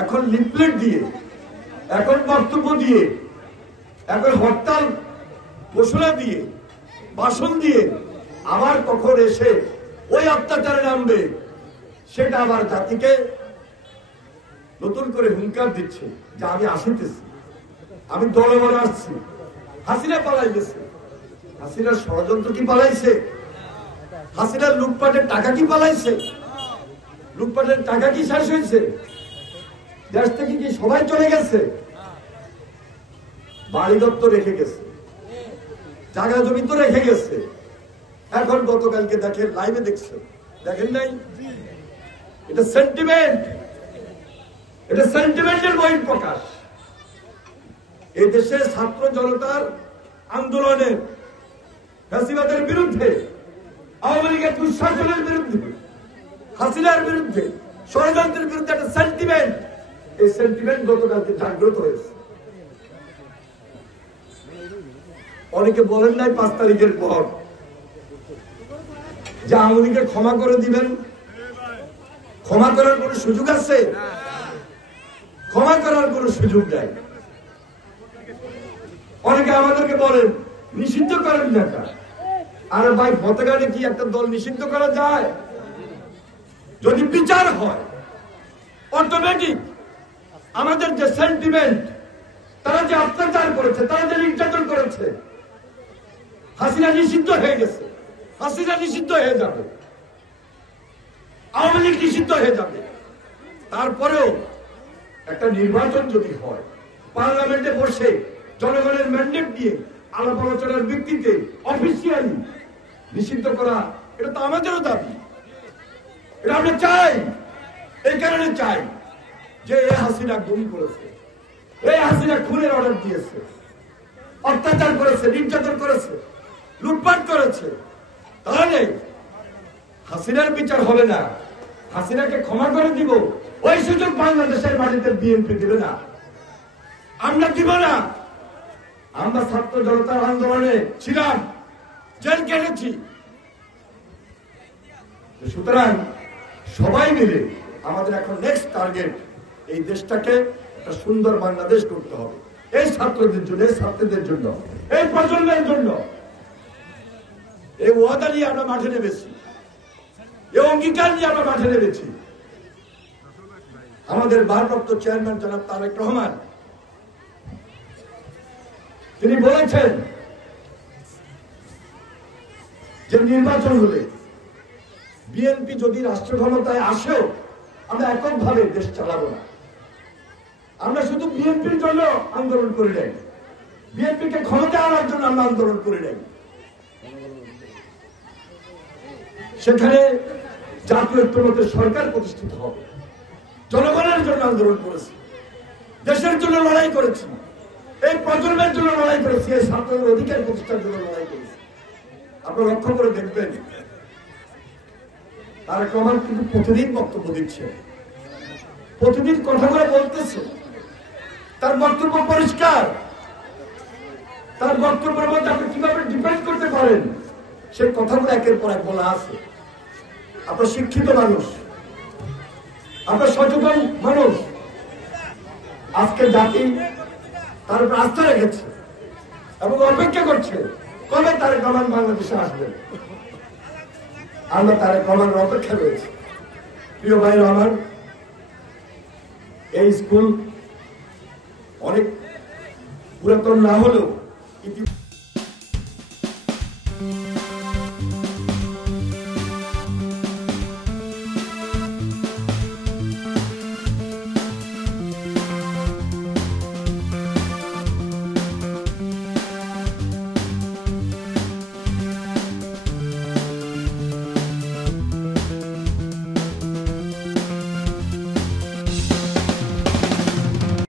এখন লিফলেট দিয়ে, এখন বক্তব্য দিয়ে, এখন হরতাল ঘোষণা দিয়ে, ভাষণ দিয়ে আবার কখন এসে ওই অত্যাচারে নামবে সেটা আবার জাতিকে নতুন করে হুঙ্কার দিচ্ছে যে আমি আসিতেছি, আমি দলে বলে আসছি। হাসিনা পালাই গেছে। হাসিনার ষড়যন্ত্র কি পালাইছে? হাসিনার লুটপাটের টাকা কি পালাইছে? লুটপাটের টাকা কি শেষ হয়েছে? দেশ থেকে কি সবাই চলে গেছে? বাড়ি দত্ত রেখে গেছে, জায়গা জমি তো রেখে গেছে। এখন গতকালকে দেখেন, লাইভে দেখছেন, দেখেন নাই? এটা সেন্টিমেন্ট, এটা সেন্টিমেন্টের বহিঃ প্রকাশ। এই দেশের ছাত্র জনতার আন্দোলনের, ফ্যাসিবাদের বিরুদ্ধে, আওয়ামী লীগের দুঃশাসনের বিরুদ্ধে, হাসিনার বিরুদ্ধে, ষড়যন্ত্রের বিরুদ্ধে একটা সেন্টিমেন্ট, এই সেন্টিমেন্ট গতকালকে জাগ্রত হয়েছে। অনেকে বলেন নাই 5 তারিখের পর যে আওয়ামী লীগকে ক্ষমা করে দিবেন। ক্ষমা করার কোন সুযোগ আছে? ক্ষমা করার কোন সুযোগ নাই। অনেকে আমাদেরকে বলেন নিষিদ্ধ করেন না। আরে ভাই, পতাকারে কি একটা দল নিষিদ্ধ করা যায়? যদি বিচার হয় অটোমেটিক আমাদের যে সেন্টিমেন্ট, তারা যে অত্যাচার করেছে, তারা যে নির্যাতন করেছে, হাসিনা নিষিদ্ধ হয়ে গেছে, হাসিনা নিষিদ্ধ হয়ে যাবে, আওয়ামী লীগ নিষিদ্ধ হয়ে যাবে। তারপরেও একটা নির্বাচন যদি হয়, পার্লামেন্টে বসে জনগণের ম্যান্ডেট দিয়ে আলাপ আলোচনার ভিত্তিতে অফিসিয়ালি নিষিদ্ধ করা, এটা তো আমাদেরও দাবি। এটা আমরা চাই। এই কারণে চাই যে এই হাসিনা গুম করেছে, এই হাসিনা খুনের অর্ডার দিয়েছে, অত্যাচার করেছে, নির্যাতন করেছে, লুটপাট করেছে। তাহলে হাসিনার বিচার হবে না, হাসিনাকে ক্ষমা করে দিব, ওই সুযোগ বাংলাদেশের মাটিতে বিএনপি দিবে না, আমরা দিব না। আমরা ছাত্র জনতার আন্দোলনে ছিলাম, জেল কেটেছি। সুতরাং সবাই মিলে আমাদের এখন নেক্সট টার্গেট, এই দেশটাকে একটা সুন্দর বাংলাদেশ করতে হবে। এই ছাত্রদের জন্য, এই ছাত্রদের জন্য, এই প্রজন্মের জন্য। এই ওয়াদা নিয়ে আমরা মাঠে নেমেছি, এই অঙ্গীকার নিয়ে আমরা মাঠে নেমেছি। আমাদের ভারপ্রাপ্ত চেয়ারম্যান জনাব তারেক রহমান, তিনি বলেছেন যে নির্বাচন হলে বিএনপি যদি রাষ্ট্র ক্ষমতায় আসেও আমরা এককভাবে দেশ চালাবো না। আমরা শুধু বিএনপির জন্য আন্দোলন করে নাই, বিএনপিকে ক্ষমতা আনার জন্য আমরা আন্দোলন করে নাই। সেখানে জাতীয় ঐক্যমত্যের সরকার প্রতিষ্ঠিত হবে। জনগণের জন্য আন্দোলন করেছি, দেশের জন্য লড়াই করেছি, এই প্রজন্মের জন্য লড়াই করেছি, এই ছাত্রদের অধিকার প্রতিষ্ঠার জন্য লড়াই করেছি। আপনারা লক্ষ্য করে দেখবেন, তারেক রহমান কিন্তু প্রতিদিন বক্তব্য দিচ্ছে, প্রতিদিন কথাগুলো বলতেছে। তার বক্তব্য পরিষ্কার, তার বক্তব্যের মধ্যে আপনি কিভাবে ডিপেন্ড করতে পারেন সেই কথাগুলো একের পর এক বলা আছে। আপনার শিক্ষিত মানুষ, আপনার সচেতন মানুষ, আজকে জাতি তার উপর আস্থা রেখেছে এবং অপেক্ষা করছে কবে তারেক রহমান বাংলাদেশে আসবে। আমরা তারেক রহমানের অপেক্ষা রয়েছে। প্রিয় ভাই রহমান, এই স্কুল অনেক পুরাতন না হলেও